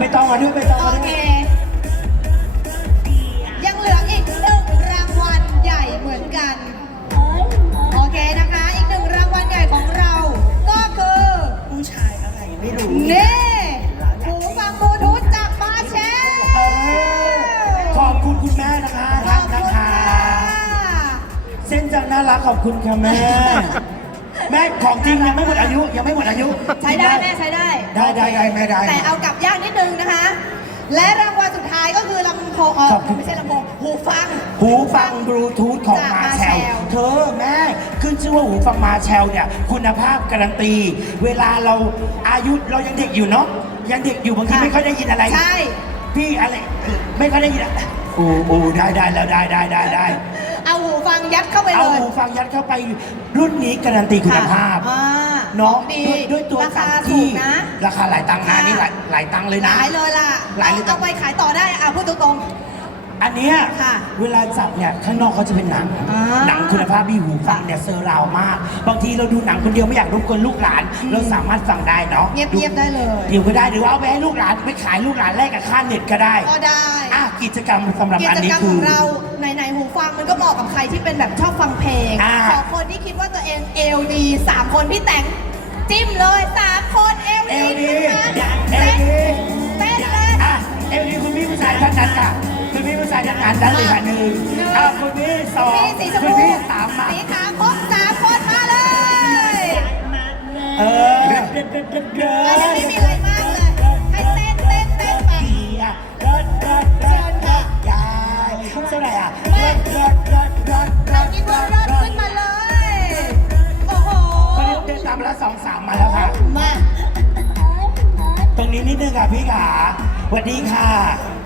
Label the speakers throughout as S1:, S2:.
S1: ไม่ต้องมาด้วยไม่ต้อง
S2: โอ
S1: มาด้
S2: เค
S1: วย
S2: ยังเหลืออีกหนึ่งรางวัลใหญ่เหมือนกัน โอเคนะคะ อีกหนึ่งรางวัลใหญ่ของเรา ก็คือ
S1: ผู้ชายอะไรไม่รู้
S2: นี่หูฟังบลูทูธจากมาแช
S1: เออขอบคุณคุณแม่นะคะ
S2: ข
S1: ท่า
S2: อนบ
S1: นะ
S2: คุณ
S1: คะ
S2: ค่ะ
S1: เส้นจังน่ารักขอบคุณค่ะแม่ แม่ของจริงยังไม่หมดอายุยังไม่หมดอายุ
S2: ใช้ได้แม่ใช้ได้
S1: ได้ได้ได้แม่ได้
S2: แต่เอากลับยากนิดนึงนะคะ และรางวัลสุดท้ายก็คือลำโพงเออ
S1: ขอบคุณ
S2: ไม่ใช่ลำโพงหูฟัง
S1: หูฟังบลูทูธของ
S2: จาก
S1: มาแชล
S2: Marshall
S1: เธอแม่ขึ้นชื่อว่าหูฟังมาแชลเนี่ยคุณภาพการันตี เวลาเราอายุเรายังเด็กอยู่เนาะยังเด็กอยู่บางที
S2: ค่ะ
S1: ไม่ค่อยได้ยินอะไร
S2: ใช่
S1: พี่อะไรเอ่อไม่ค่อยได้ยินอะโอ้โอ้ได้ได้แล้วได้ได้ได้ได้
S2: เอาหูฟังยัดเข้าไป
S1: เอา
S2: เลย
S1: หูฟังยัดเข้าไปรุ่นนี้การันตีคุณภาพ
S2: อ่า
S1: เนาะ
S2: ของดี
S1: ด้วยด้วยตัว
S2: ราคา
S1: สั่ง
S2: ถู
S1: ที่
S2: กนะ
S1: ราคาหลายตังค์นะ
S2: ค่ะ
S1: นี่หลายหลายตังค์เลย
S2: ห
S1: นะ
S2: ลายเลยล่ะ
S1: หลายเลย
S2: เอาไปขายต่อได้อะพูดตรง
S1: อันเนี้ย
S2: ค่ะ
S1: เวลาจับเนี่ยข้างนอกเขาจะเป็นหนัง
S2: อ่า
S1: หนังคุณภาพดีหูฟังเนี่ยเซอร์ราวมาก บางทีเราดูหนังคนเดียวไม่อยากรบกวนลูกหลาน เราสามารถฟังได้เนาะ
S2: เงียบๆได้เลย
S1: เดี๋ยวก็ได้หรือว่าเอาไปให้ลูกหลานไปขายลูกหลานแลกกับค่าเน็ตก็ได้
S2: ๆก็ได้
S1: อะกิจกรรมสำหรับ
S2: กิ
S1: อัน
S2: จ
S1: นี้
S2: กรรม
S1: คื
S2: ข
S1: อ
S2: องเราไหนๆหูฟังมันก็เหมาะกับใครที่เป็นแบบชอบฟังเพลง
S1: อ่า
S2: ขอคนที่คิดว่าตัวเองเอลดีสามคนพี่แต่งจิ้มเลยสามคนเอล
S1: เอ
S2: ดี
S1: ลดี
S2: นะคะ
S1: เอล
S2: เต้น
S1: ดี
S2: เต้นเลย
S1: อะเอลดีคุณพี่ผู้ชายท่านนั้นค่ะ คุณพี่ผู้ชายท่านนั้นด้านเลยค่ะหนึ่งอะคุณพี่สอง
S2: พี่สีชม
S1: คุณ
S2: พู
S1: พี่สามมา
S2: สีขาวครบสามคนมาเลย
S1: เออ
S2: อันนี้ไม่มีอะไรมากเลย ให้เต้นเต้นเต้นไป
S1: ดีอะรถรถรถรถยายเท่าไหร่อะรถรถรถรถ
S2: เราคิดว่าเริ่มขึ้นมาเลย โอ้โห
S1: เขาเดินตามมาแล้วสองสามมาแล้วค่ะ
S2: มา
S1: ตรงนี้นิดนึงค่ะพี่ขาสวัสดีค่ะ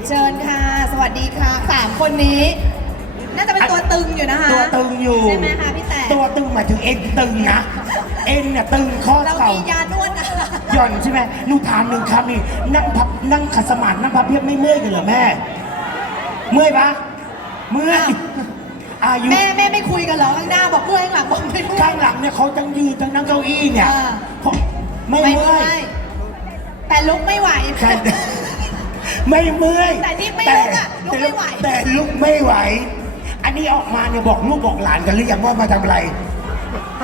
S2: เชิญค่ะ สวัสดีค่ะสามคนนี้ น่าจะเป็นตัวตึงอยู่นะคะ
S1: ตัวตึงอยู่
S2: ใช่ไหมคะพี่แต่
S1: ตัวตึงหมายถึงเอ็นตึงนะ เอ็นเนี่ยตึงข้อ
S2: เรา
S1: เข่า
S2: มียานวดนะ
S1: หย่อนใช่ไหมหนูถามหนึ่งคำนี่นั่งพับนั่งขัดสมาธินั่งพับเพียบไม่เมื่อยกันเหรอแม่ เมื่อยปะเมื่อยอายุ
S2: แม่แม่ไม่คุยกันเหรอข้างหน้าบอกเมื่อยข้างหลังบอกไม่เมื่อย
S1: ข้างหลังเนี่ยเขาทั้งยืนทั้งนั่งเก้าอี้เนี่ย
S2: อ่า
S1: เพราะไม่
S2: ไม่
S1: เมื่
S2: เมื่
S1: อ
S2: อยยแต่ลุกไม่ไหว
S1: ใช่ ไม่เมื่อย
S2: แต่ที่ไม่ลุกอะลุกไม่ไหว
S1: แต่ลุกไม่ไหว อันนี้ออกมาเนี่ยบอกลูกบอกหลานกันหรือยังว่ามาทำอะไร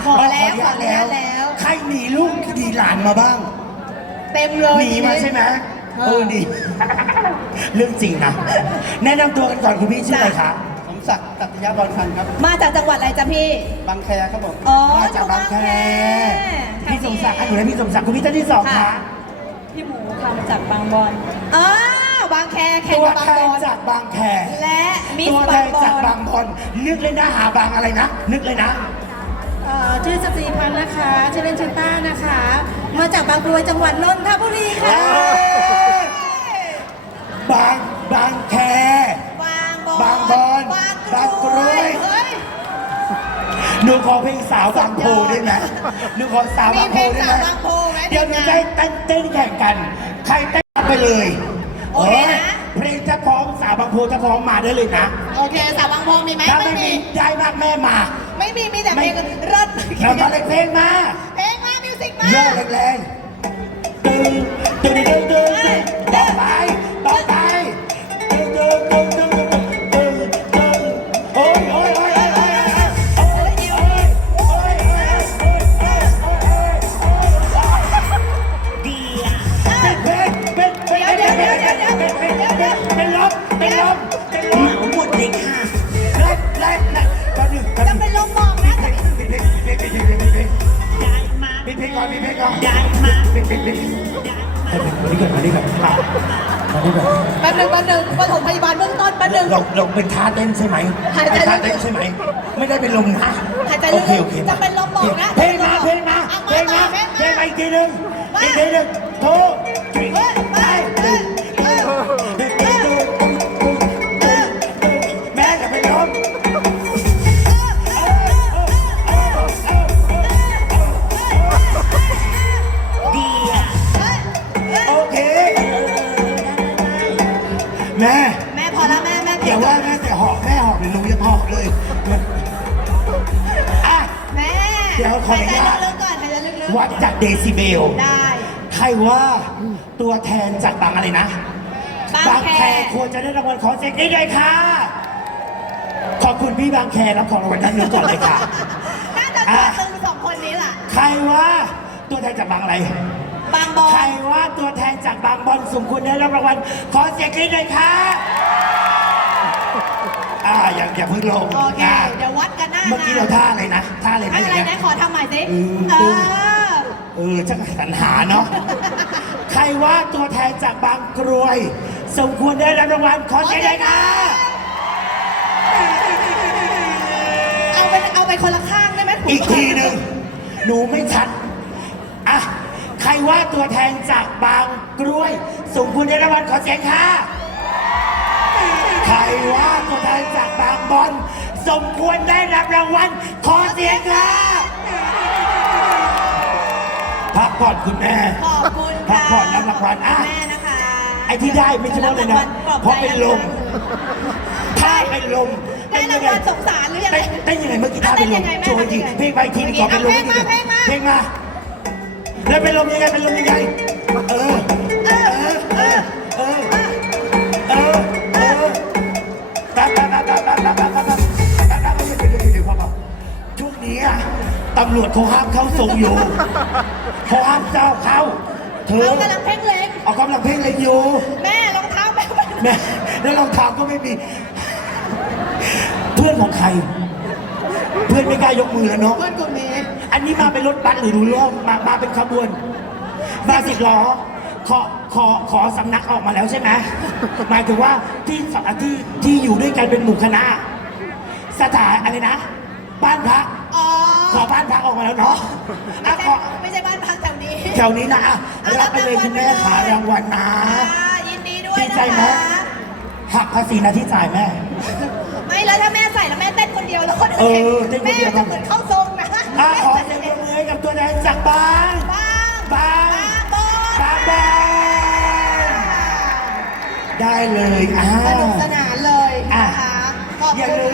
S2: ขอแล้วขอ
S1: นุ
S2: แล้
S1: ญาวต
S2: แล้ว
S1: ใครหนีลูกหนีหลานมาบ้าง
S2: เต็มเลย
S1: หนีมาใช่ไหมเออดี เรื่องจริงนะ แนะนำตัวกันก่อนคุณพี่ชื่ออะไรคะ
S3: สมศักดิ์ตัตยาบอลพันธ์ครับ
S2: มาจากจังหวัดอะไรจ๊ะพี่
S3: บางแคครับผม
S2: อ๋อ
S1: มาจากบางแคพี่สมศักดิ์อันอยู่ในพี่สมศักดิ์คุณพี่ท่านที่สอง
S2: ค่ะ
S1: คะ
S4: พี่หมูค่ะมาจากบางบอน
S2: อ้าว บางแคแข่ง
S1: ตัว
S2: กับบาง
S1: แท
S2: บ
S1: น
S2: อน
S1: จากบางแค
S2: และมิส
S1: ตัวแท
S2: บาง
S1: น
S2: บอ
S1: จากบาง
S2: น
S1: บอนนึกเลยนะหาบางอะไรนะ นึกเลยนะ
S4: เอ่อชื่อสตรีพันธ์นะคะชื่อเล่นชื่อต้านะคะ มาจากบางกรวยจังหวัดนนทบุรีค่ะ
S1: บางบางแค
S2: บางบอน
S1: บางบอน
S2: บาง
S1: บางกรวย
S2: เฮ้ย
S1: หนูขอเพลงสาวบางโพได้ไหมหนูขอสาวบางโพได้ไหม
S2: มีเพลงสาวบางโพไหม
S1: เดี๋ยวหนูจะให้เต้นเต้นแข่งกัน ใครเต้นไปเลย
S2: โอเคนะ
S1: เพลงจะพร้อมสาวบางโพจะพร้อมมาได้เลยนะ
S2: โอเคสาวบางโพมีไหม
S1: ถ้า
S2: ไม่
S1: ไม่มี
S2: มี
S1: ได้มากแม่มา
S2: ไม่มี มีแต่เพลง
S1: ไม่
S2: เลิศ
S1: เรามาเลยเพลงมา
S2: เพลงมามิวสิกมา
S1: เยอะแรงๆ อนปิดเพลงก่อนย้ายมาปิดเพลงปิดเพลงมาดีก่อนมาดีก่อนมาดีก่อน
S2: แป๊บหนึงแป๊บหนึงปฐมพยาบาลเบื้องต้นแป๊บหนึง
S1: เราเราเป็นท่าเต้นใช่ไหม
S2: หายใจ
S1: เป็นท่า
S2: ลึ
S1: เต้
S2: ก
S1: นใช่ไหม ไม่ได้เป็นลมนะ
S2: หายใจ
S1: โอ
S2: ลึก
S1: เคโอเค
S2: จะเป็นลมบอกนะ
S1: เพลงมาเพลงมา
S2: เอา
S1: เพลงมา
S2: ต่อ
S1: เพลงมาอีกทีหนึง
S2: มา
S1: อีกทีหนึงโทร
S2: เฮ้ย
S1: แม่แต่หอบแม่หอบเลยหนูยังหอบเลยอะ
S2: แม่
S1: เดี๋ยวขออนุญาต
S2: หใจลึกๆก่อนหายใจลึก
S1: วัดจากเดซิเบล
S2: ๆได้
S1: ใครว่าตัวแทนจากบางอะไรนะ
S2: บางแค
S1: ควรจะได้รางวัลขอเสียงนี้ด้วยค่ะ ขอบคุณพี่บางแครับของรางวัลท่านหนึ่งก่อนเลยค่ะ
S2: น่าจะตัวตึงสองคนนี้แหละ
S1: ใครว่าตัวแทนจากบางอะไร
S2: บางบอ
S1: ใคร
S2: ล
S1: ว่าตัวแทนจากบางบอลสมควรได้รับรางวัลขอเสียงนี้ด้วยค่ะ อ่าอย่าอย่าเพิ่งลง
S2: โอเค
S1: นะ
S2: เดี๋ยววัดกันหน้า
S1: เมื่อกี้เราท่าอะไรนะท่าอะไรนะ
S2: ให้อะไร
S1: ย่าง
S2: นะ
S1: เงี้ย
S2: ขอทำใหม่สิ
S1: อืม
S2: เออ
S1: เออจะสรรหาเนาะใครว่าตัวแทนจากบางกรวย สมควรได้รับรางวัลขอเสียงหน่อยค่ะ
S2: เอาไปเอาไปคนละข้างได้ไหมผม
S1: อีกทีหนึ่งหนูไม่ชัดอะใครว่าตัวแทนจากบางกรวย สมควรได้รับรางวัลขอเสียงค่ะ ใครว่าตัวแทนจากบางบอลสมควรได้รับรางวัลขอเสียงค่ะพักผ่อนคุณแม่
S2: ขอบคุณ
S1: พั
S2: ค่ะ
S1: กผ่อนรับรางวัลอะ
S2: แม่นะคะ
S1: ไอ้ที่ได้ไม่ใช่เพราะเลยนะเพราะเป็นลมถ้าเป็นลม
S2: ได้รางวัลสงสารหรือยังไง
S1: เต้นเต้นยังไงเมื่อกี้ถ้าเป็นลม
S2: เต้นยังไงแม่
S1: โชว์อีกที
S2: เต้นยังไง
S1: เพลงไปอีกทีหนึงก่อนเป็นลม
S2: เพลงมาเพลงมา
S1: เพลงมาแล้วเป็นลมยังไงเป็นลมยังไง ตำรวจเขาห้ามเข้าทรงอยู่เขาห้ามเจ้าเข้าเธอ
S2: เขากำลังเพ่งเล็ง
S1: เอากำลังเพ่งเลยอยู่
S2: แม่รองเท้าแม่ไป
S1: แม่แล้วรองเท้าก็ไม่มี เพื่อนของใคร เพื่อนไม่กล้ายกมือแล้วเนาะ
S2: เพื่อนกลุ่มนี้
S1: อันนี้มาเป็นรถบัสหรือดูล้อมามาเป็นขบวน มาสิบล้อขอขอขอสำนักออกมาแล้วใช่ไหมหมายถึงว่าที่ที่ที่อยู่ด้วยกันเป็นหมู่คณะสถานอะไรนะ บ้านพัก
S2: อ๋อ
S1: ขอบ้านพักออกมาแล้วเนาะอะ
S2: ไม่
S1: ข
S2: ใช่
S1: อ
S2: ไม่ใช่บ้านพักแถวนี้
S1: แถวนี้นะอะรับไปเลยคุณแม่ขารางวัลนะ
S2: อ่ายินดีด้วย
S1: ดี
S2: นะ
S1: ใจไหม
S2: คะ
S1: หักภาษีนะที่จ่ายแม่
S2: ไม่แล้วถ้าแม่ใส่แล้วแม่เต้นคนเดียวแล้วคน
S1: เอ
S2: อื่
S1: อนเต้นคน
S2: แม่
S1: เดียว
S2: จะเหมือนเข้าทรงนะ
S1: อะขอเสียงปรบมือให้กับตัวแทนจากบ้าน
S2: บ้าง
S1: บ้าน
S2: บ้างบอล
S1: บ้านบ้านได้เลยอ่า
S2: สนุกสนานเลย
S1: อะ
S2: นะคะขอบ
S1: อย่า
S2: คุ
S1: ลื
S2: ณ
S1: ม
S2: ค่ะ